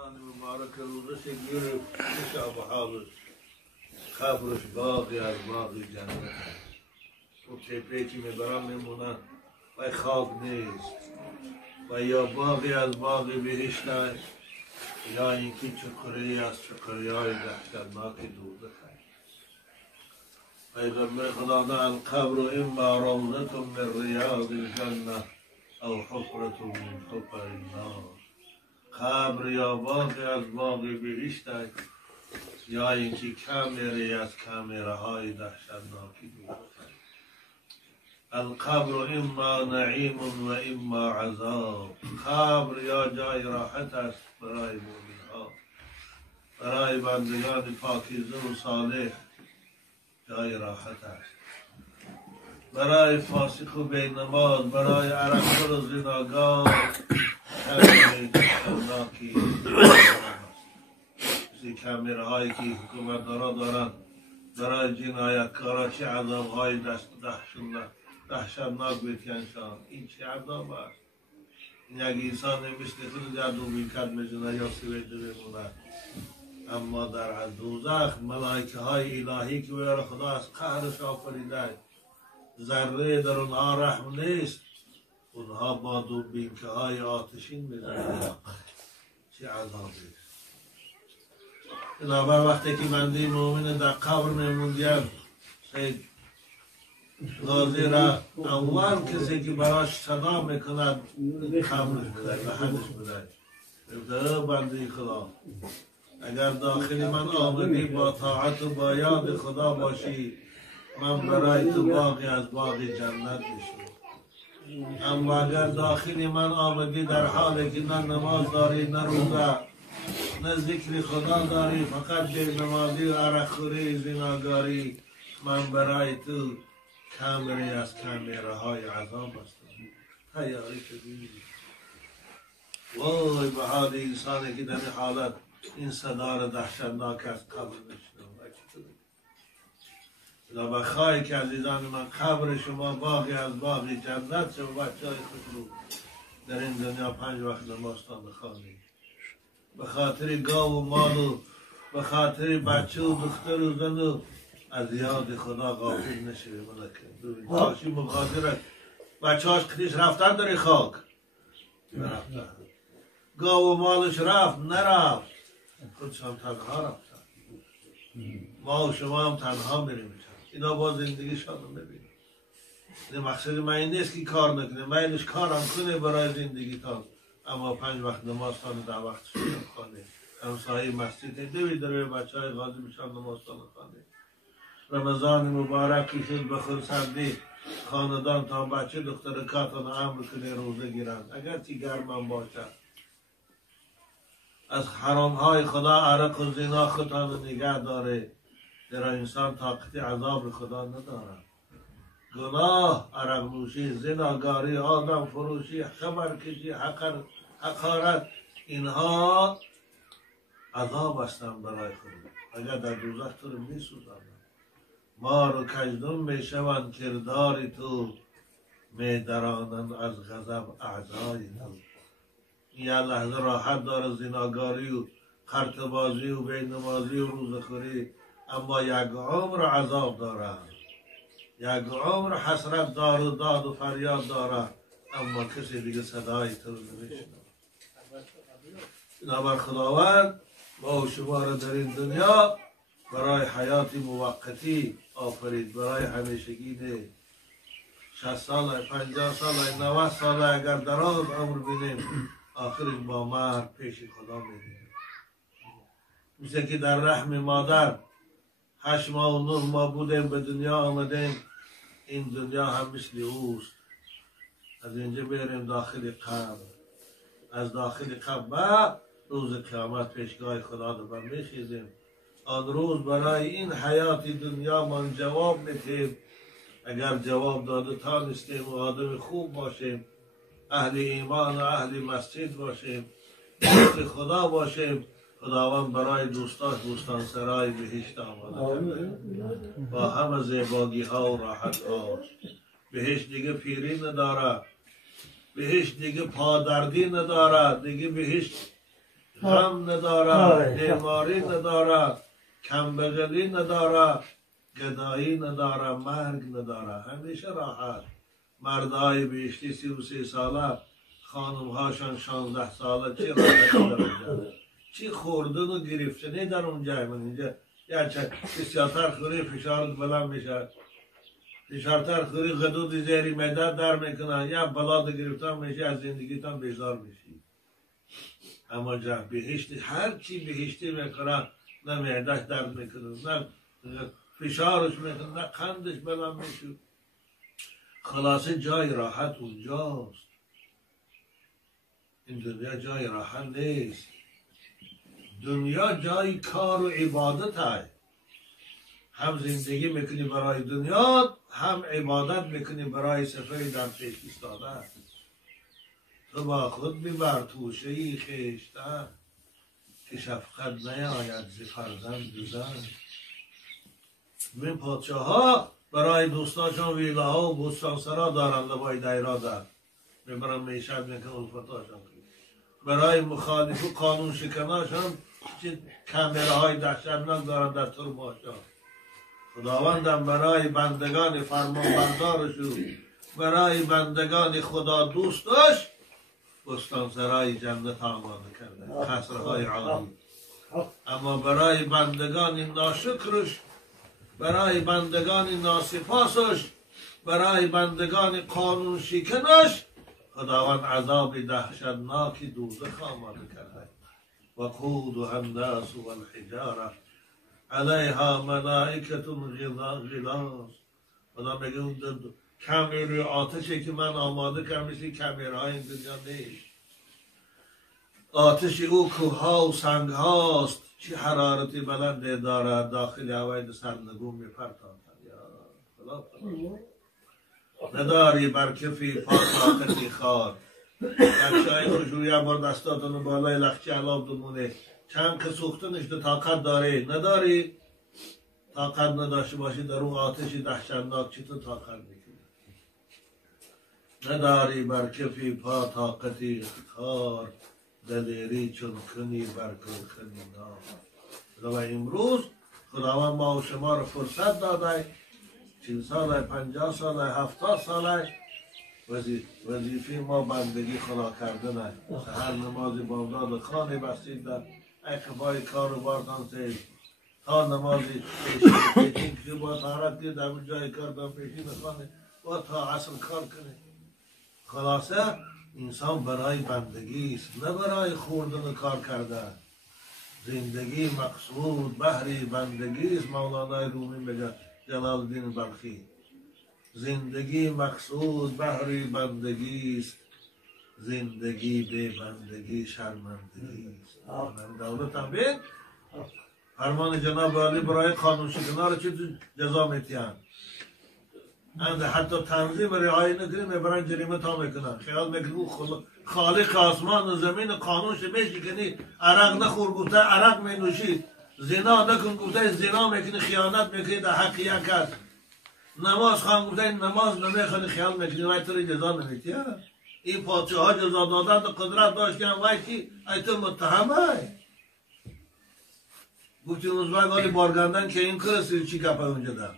رمضان مبارک روزش گیر شب حالش قبرش باقی از باقی جنت و تپه که میبرم میمونن و خاک نیست و یا باقی از باقی بهشت است یا اینکه چکری از چکری های دهشتناک دوزخ است. پیغمبر خدا نه القبر اما روضة من ریاض الجنه او حفرة من حفر النار. قبر یا باقی از باقی بهشت است یا اینکه کمری از کمره های دهشتناکی دوزخ است. القبر اما نعیم و اما عذاب. قبر یا جای راحت است برای مومن ها، برای بندگان پاکیزه و صالح جای راحت است، برای فاسق و بینماز، برای عرقخور و زناگار کمره دهشتناکی مثل کمره هایی که حکومت دارن برای جنایتکارا چه عذاب های دهشتناک بتینشان. این چه عذاب است؟ این یک انسان مثل خود جدو میکرد میزنه یا سویده بمونه. اما در دوزخ ملائکه های الهی که ویرا خدا از قهرش آفریده ذره در اونها رحم نیست، اونها با دوبینکه های آتشین میزنه. چه عذابی است. بنابر وقتی که بنده مومن در قبر میموندیم سید غازی را اول کسی که براش صدا میکند قبرش بده و حدش بده بنده خدا اگر داخل من آمدی با طاعت و با یاد خدا باشی من برای تو باقی از باقی جنت میشم. اما اگر داخل من آمدی در حالی که نه نماز داری نه روزه نه ذکر خدا داری فقط بینمازی و عرقخوری زناگاری من برای تو کمری از کمره های عذاب هستم. تیاری شدی. وای به حال انسانی که در این حالت این صدا را دهشتناک از قبر نشنم. و خواهی که عزیزان من قبر شما باقی از باقی جنت شما بچه های خود رو در این دنیا 5 وقت نمازتان بخوانید. به خاطر گاو و مال و به خاطر بچه و دختر و زن و از یاد خدا غافل نشوی. ملکه کاشی مبادرت بچه هاش کدیش رفتن در خاک نرفتن، گاو و مالش رفت نرفت، خودش هم تنها رفتن. ما و شما هم تنها میریم. اینا با زندگیشان رو میبینیم. مقصد من این نیست که کار نکنه، میلش کار هم کنه برای زندگیتان، اما 5 وقت نمازتان در وقتش خانه. همسایه مسجد دوید در بچه های غازی بشان نمازتان خانه. رمضان مبارک که شد بخور سردی خاندان تا بچه دختر کاتان امر کنه روزه گیرند اگر تی گرم باشد. از حرام های خدا عرق و زنا خودتان نگه داره. در انسان طاقت عذاب خدا نداره. گناه، عرق نوشی، زناگاری، آدم فروشی، خبرکشی، حقارت اینها عذاب هستند برای خود. اگر در دوزخ تو رو میسوزند مار و کژدم میشوند کردار تو میدرانند از غضب اعضای تو. این لحظه راحت داره زناگاری و خرطبازی و بینمازی و روزخوری، اما یک عمر عذاب داره، یک عمر حسرت دار و داد و فریاد داره، اما کسی دیگه صدای تو رو نمیشنه. بنابر خداوند ما و شما را در این دنیا برای حیات موقتی آفرید، برای همیشگی نه. 60 سال 50 سال 90 سال اگر دراز عمر بینیم آخرش با مرگ پیش خدا میریم. مثل که در رحم مادر 8 ماه و 9 ماه بودیم به دنیا آمدیم، این دنیا هم مثل اوست. از اینجا بریم داخل قبر، از داخل قبر روز قیامت پیشگاه خدا رو میخیزیم. آن روز برای این حیات دنیا من جواب میتیم. اگر جواب داده تانستیم و آدم خوب باشیم، اهل ایمان و اهل مسجد باشیم، دوست خدا باشیم، خداوند برای دوستاش بوستان سرای بهشت آماده با همه زیباگی ها و راحت هاش. بهشت دیگه پیری نداره، بهشت دیگه پادردی نداره، دیگه بهشت غم ندارد، بیماری ندارد، کمبغلی ندارد، گدایی ندارد، مرگ ندارد، همیشه راحت. مردای بیشتی 33 ساله، خانمهاشان 16 ساله، چی راحتی در اونجا، چی خوردن و گرفتنی در اونجا. من اینجا یه بسیارتر خوری فشارت بلند میشه، فشارتر خوری غدود زیری معده در میکنن، یا بلاد گرفتن میشه، از زندگیتان بیزار میشی. اما جا بهشتی هر چی بهشتی میکنن، نه معدهش درد میکنن، نه فشارش میکنن، نه قندش بلند میشه. خلاصه جای راحت اونجاست. این دنیا جای راحت نیست. دنیا جای کار و عبادت های. هم زندگی میکنی برای دنیا، هم عبادت میکنی برای سفری در پیش ایستاده. تو با خود ببر توشه خویشتن، که شفقت نیاید ز فرزند و زن. این پادشاه ها برای دوستاشون ویلاها و بستانسرا دارن، لبای دیرا در میبرن میشد میکن الفتاشون. برای مخالف و قانون شکناشون کامراهای دهشتناک دارن در ترماشان. خداوندم برای بندگان فرمانبردارشو، برای بندگان خدا دوستش بستانسرای جنت آماده کرده، قصرهای عالی. اما برای بندگان ناشکرش، برای بندگان ناسپاسش، برای بندگان قانون شکنش، خداوند عذاب دهشتناکی دوزخ آماده کرده. وقودها الناس والحجاره علیها ملائکة غلاظ. خدا میگه اون کمری آتشی که من آماده کردم مثل کمرهای این دنیا نیست. آتش او کوها و سنگ هاست، چه حرارتی بلنده دارد، داخل هوای سرنگون میپرتاند. یا خدا نداری بر کفی پاک خار. بچه های خوشویه بار دستاتونو بالای لخچه علاب دمونه، چند که سوختنش ده طاقت داره، نداری؟ طاقت نداشته باشی در اون آتش دهشتناک چطور طاقت میکنی؟ نداری بر کفی پا طاقتی خار، دلیری چون کنی بر کنی نام. و امروز خداوند ما و شما رو فرصت داده، 40 ساله، 50 ساله، 70 ساله، وظیفه ما بندگی خدا کردنه. هر نماز بامداد خانه بستید در اکفای کار و باردان سید، تا نماز پیشین که با طهارت دید در جای کار در پیشین خانه با تا عصر کار کنه. خلاصه انسان برای بندگی است، نه برای خوردن و کار کردن. زندگی مقصود بهر بندگی است. مولانا رومی میگه، جلال الدین بلخی، زندگی مقصود بهر بندگی است، زندگی به بندگی شرمندگی است. دولت هم بین فرمان جناب عالی برای قانون شکنان را چه جزا میتیند؟ اند حتی تنظیم رعایت نکنی میبرن جریمه تا میکنن. خیال میکنی خالق آسمان و زمین قانونش میشکنی، عرق نخور گفته عرق مینوشی، زنا نکن گفته زنا میکنی، خیانت میکنی در حق یک کس، نماز خوان گفته نماز نمیخوانی، خیال میکنی وای تو جزا نمیتی. این پادشاه ها جزا دادن قدرت داشتن، وای کی ای تو متهمه گفتی روزبای گالی بارگندن که این کرسی چی کپه اونجا در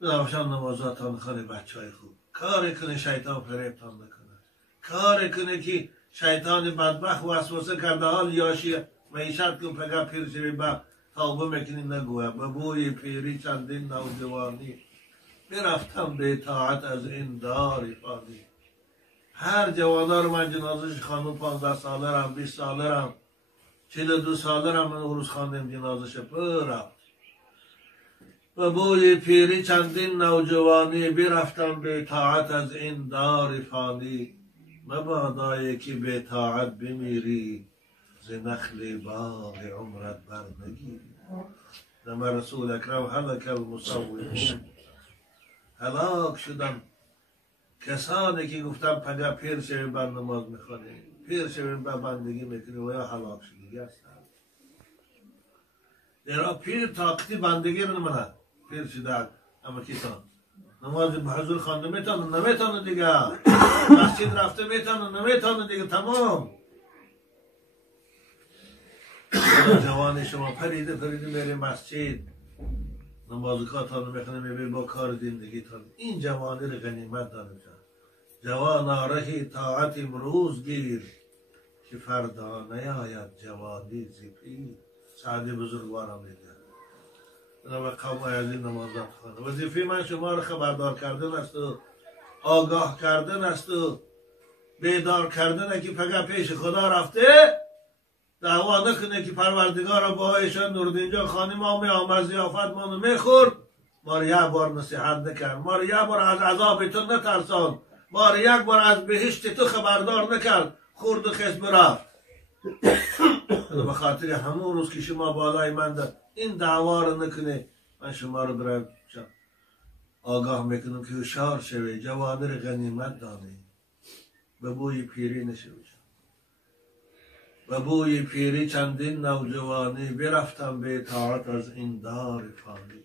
روشن نمازاتان خانه بچه های خوب کار کنه، شیطان فریبتان نکنه، کار کنه که شیطان بدبخت وسوسه کرده حال یاشی معیشت کن فقط پیر شوی به توبه میکنی نگوه به بوی پیری چندین نوجوانی برفتم به اطاعت از این داری فانی. هر جوانا رو من جنازش خانم 15 ساله رم، 20 ساله رم، 42 ساله رم، من عروس خواندم جنازش برفت و بوی پیری چندین نوجوانی برفتم به اطاعت از این دار فانی. مبادایی که به اطاعت بمیری ز نخل باغ عمرت بر نگیری. نما رسول اکرم هلک المصومون، هلاک شدن کسانی که گفتن پگه پیر شویم بر نماز میخوانیم، پیر شویم بر بندگی میکنیم و یا هلاک شدگی هستن. درا پیر طاقتی بندگی رو نمونه، پیر شده اما کتان نماز به حضور خوانده میتونه نمیتونه دیگه، مسجد رفته میتونه نمیتونه دیگه، تمام جوان شما پریده میره مسجد نمازکاتان میخونه میبین با کار زندگیتان این جوانی رو غنیمت دانید جوانا رهی طاعت امروز گیر که فردا نیاید جوانی زیپی سعدی بزرگوارم میگه بنا به قوم از این نمازات خانه وظیفه من شما رو خبردار کردن است و آگاه کردن است و بیدار کردن که فقط پیش خدا رفته دعوا نکنه که پروردگار با ایشان نوردین جان خانه ما می آمد ضیافت ما میخورد ما رو یک بار نصیحت نکرد ما رو یک بار از عذاب تو نترسان ما رو یک بار از بهشت تو خبردار نکرد خورد و خس برفت به خاطر همون روز که شما بالای من در این دعوا رو نکنه من شما رو برای آگاه میکنم که هوشیار شوی جوانی رو غنیمت دانی به بوی پیری نشوی و بوی پیری چندین نوجوانی برفتم به اطاعت از این دار فانی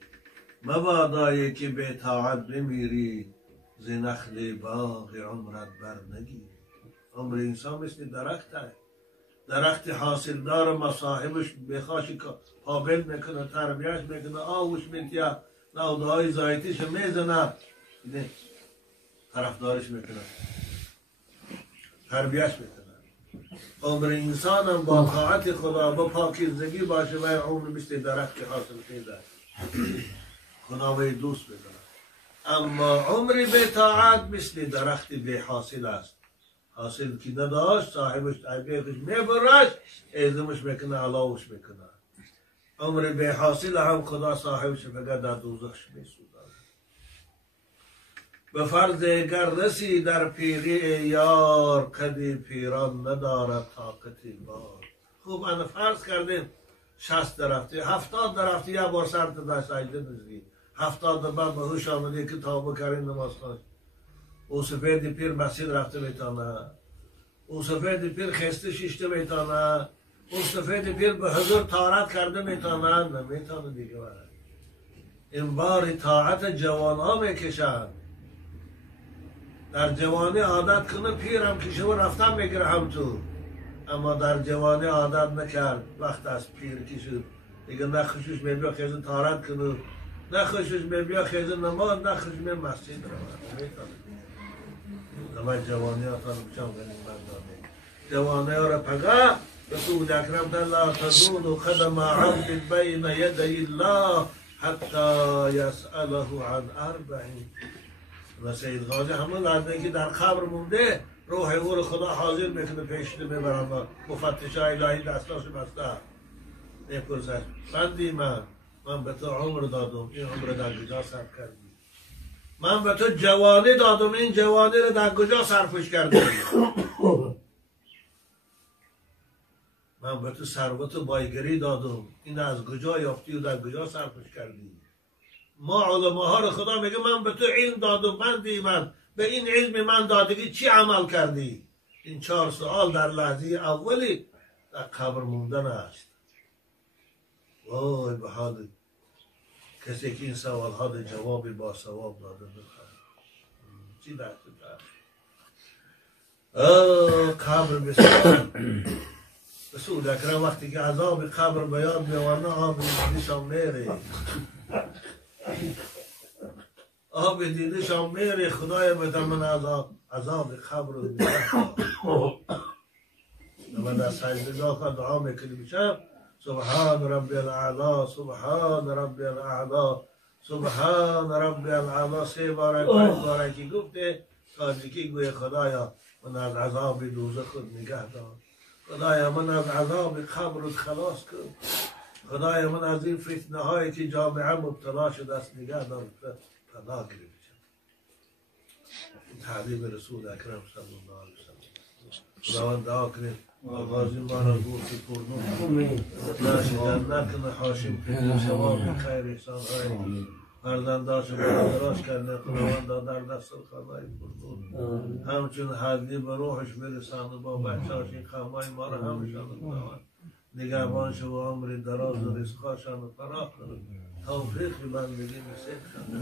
مبادایی که به اطاعت بمیری ز نخل باغ عمرت بر نگیری عمر انسان مثل درخت ہے درخت حاصلدار مصاحبش بخواش قابل میکنه تربیهش میکنه آوش میتیا نودهای زایتیش میزنه طرفدارش میکنه تربیهش میکنه عمر انسان هم با طاعت خدا با پاکیزگی باشه و عمر مثل درخت حاصل پیدا خدا وی دوست بداره اما عمر به طاعت مثل درخت به حاصل است حاصل که نداشت صاحبش عبیقش میبرش ایزمش میکنه علاوش میکنه عمر به حاصل هم خدا صاحبش فقط در دوزخش میسوزه به فرض گر رسی در پیری یار قدی پیران ندارد طاقت بار خوب انا فرض کردیم 60 درفتی 70 درفتی یک بار سر در سجده نزدی 70 بعد به هوش آمدی که توبه کردی نماز خواست او سفید پیر مسجد رفته میتانه او سفید پیر خسته شیشته میتانه او سفید پیر به حضور طهارت کرده میتانه نمیتانه دیگه برد این بار طاعت جوان ها میکشند در جوانی عادت کنه پیرم کشه و رفتن میگیره هم تو اما در جوانی عادت نکرد وقت از پیر کشید دیگه نخوشش میبیا خیزن طهارت کنه نخوشش میبیا خیزن نماز نخوشش می مسجد رو زمان جوانی ها تا بچم غنیمت داده جوانی ها را پگه رسول اکرم لا تزول قدم عبد بین یدی الله حتی یسأله عن 4 و سید غازی همون لحظه که در قبر مونده روح او رو خدا حاضر میکنه پیشته میبرن مفتش الهی دستاش بسته میپرسد بندی من به تو عمر دادم این عمر در کجا صرف کردی من به تو جوانی دادم این جوانی رو در کجا صرفش کردی من به تو ثروت و بایگری دادم این از کجا یافتی و در کجا صرفش کردی ما علماء رو خدا میگه من به تو علم دادم بندی من به این علم من دادگی چی عمل کردی این 4 سوال در لحظه اولی در قبر موندن است وای به حال کسی که این سوال ها در جواب با ثواب داده بخواه چی در قبر بسیار رسول اکرم وقتی که عذاب قبر بیان بیوانه آب دیدشان میره آب دیدشان میره خدای بده من عذاب قبر رو میده من در سجده دعا میکنی بشم سبحان ربی الاعلا سبحان ربی الاعلا سبحان ربی الاعلا 3 بار 5 بار که گفته تاجیکی گوی خدایا من از عذاب دوزخ خود نگه دار خدایا من از عذاب قبر خلاص کن خدایا من از این فتنه هایی که جامعه مبتلا شده است نگه دار پناه گیری بچم این تعلیم رسول اکرم صلی الله علیه وسلم خداوند دعا کنیم آغازی ما را گوشی پرنون ناش جنت کنه حاشم کنه شواب خیر احسان های فرزنداش ما دراش کرده خداوند در دست خانای پرنون همچون حدی به روحش برسانه با بچهاش این خامای ما را همشان خداوند نگهبان شو و عمر دراز و رزقاشان و فراخ کنه توفیق بندگی نصیب کنه